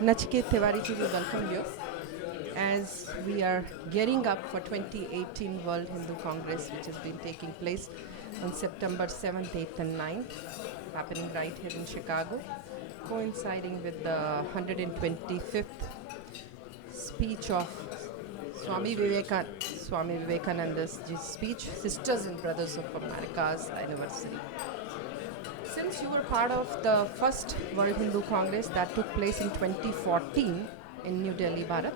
Nachiket Tiwari ji, we welcome you as we are gearing up for 2018 World Hindu Congress, which has been taking place on September 7th, 8th and 9th, happening right here in Chicago, coinciding with the 125th speech of Swami Vivekananda's speech, Sisters and Brothers of America's anniversary. Since you were part of the first World Hindu Congress that took place in 2014 in New Delhi, Bharat,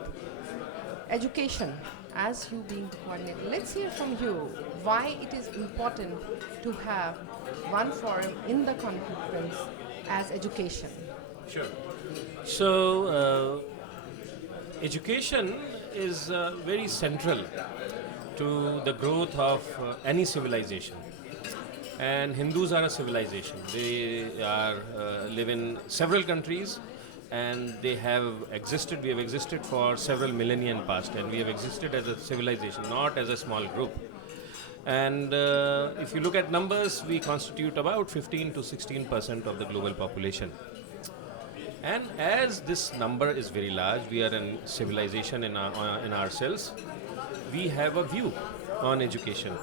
education, as you being the coordinator, let's hear from you why it is important to have one forum in the conference as education. Sure. So, education is very central to the growth of any civilization. And Hindus are a civilization. They are live in several countries, and they have existed. We have existed for several millennia in past, and we have existed as a civilization, not as a small group. And if you look at numbers, we constitute about 15 to 16% of the global population. And as this number is very large, we are a civilization in ourselves. We have a view on education.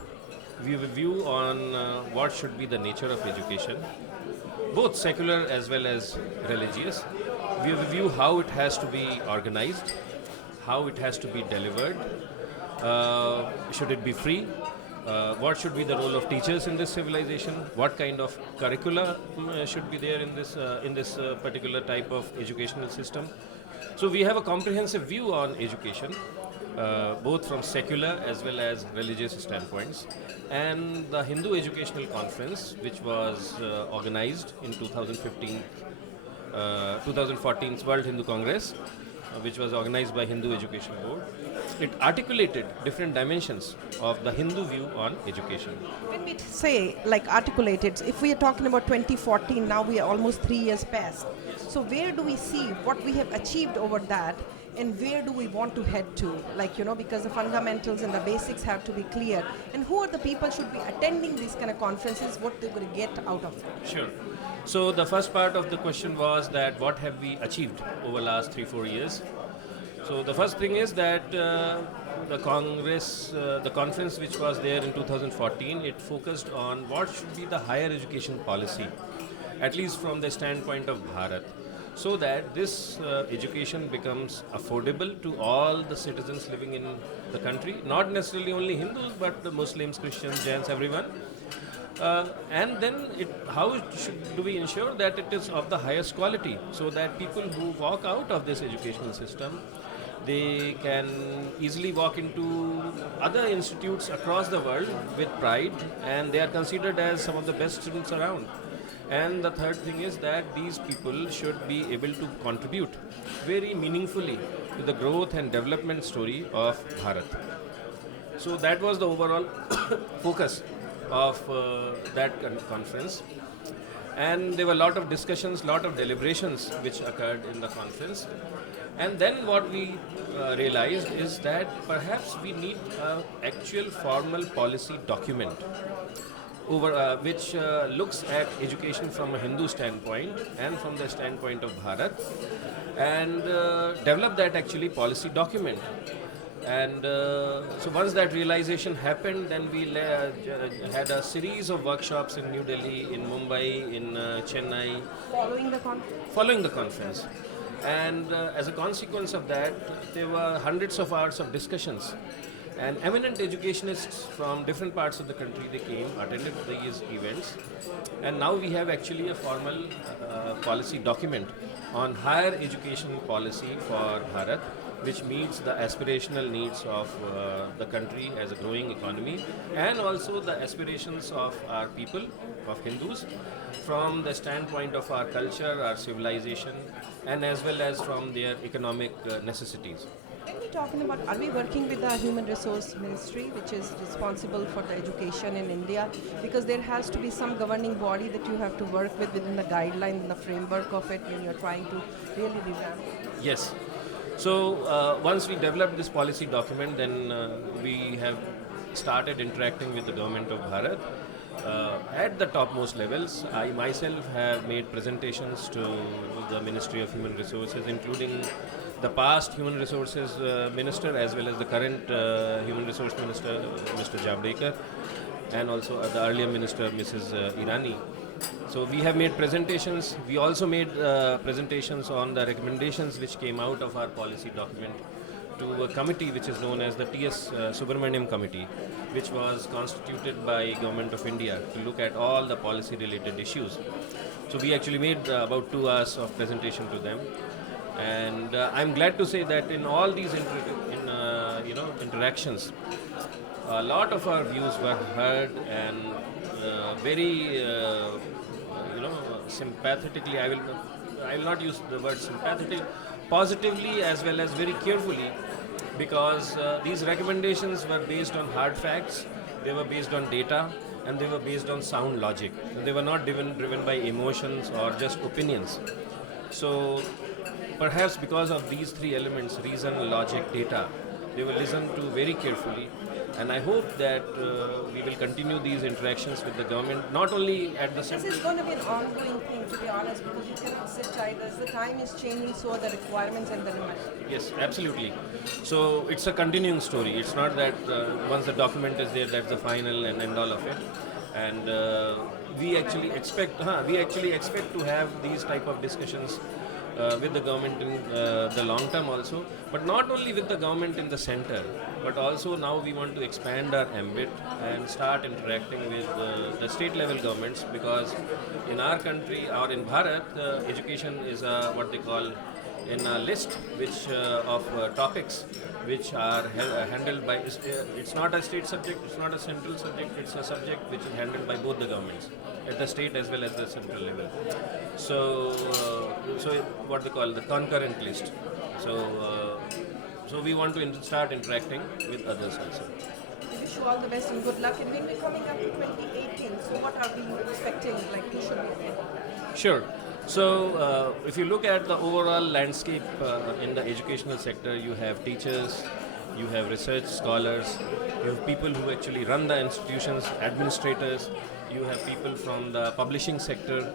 We have a view on what should be the nature of education, both secular as well as religious. We have a view how it has to be organized, how it has to be delivered. Should it be free? What should be the role of teachers in this civilization? What kind of curricula should be there in this particular type of educational system? So we have a comprehensive view on education, both from secular as well as religious standpoints. And the Hindu Educational Conference, which was organized in 2014's World Hindu Congress, which was organized by Hindu Education Board, it articulated different dimensions of the Hindu view on education. When we say like articulated, if we are talking about 2014, now we are almost 3 years past. So where do we see what we have achieved over that, and where do we want to head to? Like, because the fundamentals and the basics have to be clear. And who are the people should be attending these kind of conferences, what they're going to get out of it? Sure. So the first part of the question was that what have we achieved over last 3-4 years? So the first thing is that the conference which was there in 2014, it focused on what should be the higher education policy, at least from the standpoint of Bharat, so that this education becomes affordable to all the citizens living in the country, not necessarily only Hindus, but the Muslims, Christians, Jains, everyone. And then do we ensure that it is of the highest quality, so that people who walk out of this educational system, they can easily walk into other institutes across the world with pride, and they are considered as some of the best students around. And the third thing is that these people should be able to contribute very meaningfully to the growth and development story of Bharat. So that was the overall focus of that conference. And there were a lot of discussions, lot of deliberations which occurred in the conference. And then what we realized is that perhaps we need an actual formal policy document which looks at education from a Hindu standpoint and from the standpoint of Bharat, and develop that actually policy document. And so once that realization happened, then we had a series of workshops in New Delhi, in Mumbai, in Chennai. Following the conference. And as a consequence of that, there were hundreds of hours of discussions. And eminent educationists from different parts of the country, they came, attended these events. And now we have actually a formal policy document on higher education policy for Bharat, which meets the aspirational needs of the country as a growing economy, and also the aspirations of our people, of Hindus, from the standpoint of our culture, our civilization, and as well as from their economic necessities. When we're talking about, are we working with the Human Resource Ministry, which is responsible for the education in India? Because there has to be some governing body that you have to work with within the guideline and the framework of it when you're trying to really revamp. Yes. So once we developed this policy document, then we have started interacting with the government of Bharat. at the topmost levels. I myself have made presentations to the Ministry of Human Resources, including the past Human Resources Minister as well as the current Human Resource Minister, Mr. Javadekar, and also the earlier Minister, Mrs. Irani. So we have made presentations. We also made presentations on the recommendations which came out of our policy document to a committee which is known as the T.S. Subramaniam Committee, which was constituted by Government of India to look at all the policy related issues. So we actually made about 2 hours of presentation to them, and I'm glad to say that in all these interactions, a lot of our views were heard and very sympathetically. I will not use the word sympathetic, positively as well as very carefully, because these recommendations were based on hard facts, they were based on data, and they were based on sound logic. And they were not driven by emotions or just opinions. So perhaps because of these 3 elements, reason, logic, data, they were listened to very carefully. And I hope that we will continue these interactions with the government, not only at the This central. is going to be an ongoing thing, to be honest, because you cannot sit idle. As the time is changing, so are the requirements and the demands. Yes, absolutely. So it's a continuing story. It's not that once the document is there, that's the final and end all of it. And we actually expect to have these type of discussions with the government in the long term also, but not only with the government in the center, but also now we want to expand our ambit and start interacting with the state level governments, because in our country or in Bharat, education is what they call in a list which of topics which are handled by, it's not a state subject, it's not a central subject, it's a subject which is handled by both the governments at the state as well as the central level. So what they call the concurrent list. So we want to start interacting with others also. We wish you all the best and good luck. And when we're coming up to 2018, so what are we expecting? Like, who should we be? Sure. So, if you look at the overall landscape in the educational sector, you have teachers, you have research scholars, you have people who actually run the institutions, administrators, you have people from the publishing sector.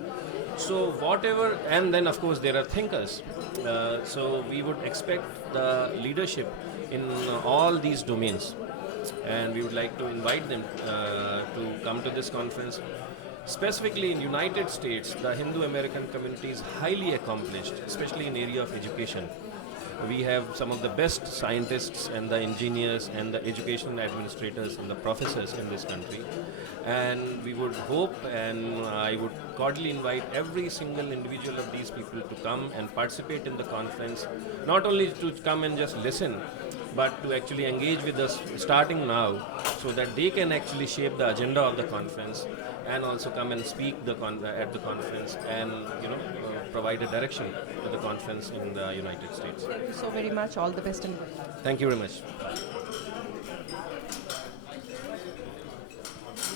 So, whatever, and then of course there are thinkers. So, we would expect the leadership in all these domains, and we would like to invite them to come to this conference. Specifically in United States, the Hindu American community is highly accomplished, especially in area of education. We have some of the best scientists and the engineers and the educational administrators and the professors in this country. And we would hope, and I would cordially invite every single individual of these people to come and participate in the conference, not only to come and just listen, but to actually engage with us starting now, so that they can actually shape the agenda of the conference and also come and speak at the conference, and provide a direction to the conference in the United States. Thank you so very much. All the best and good luck. Thank you very much.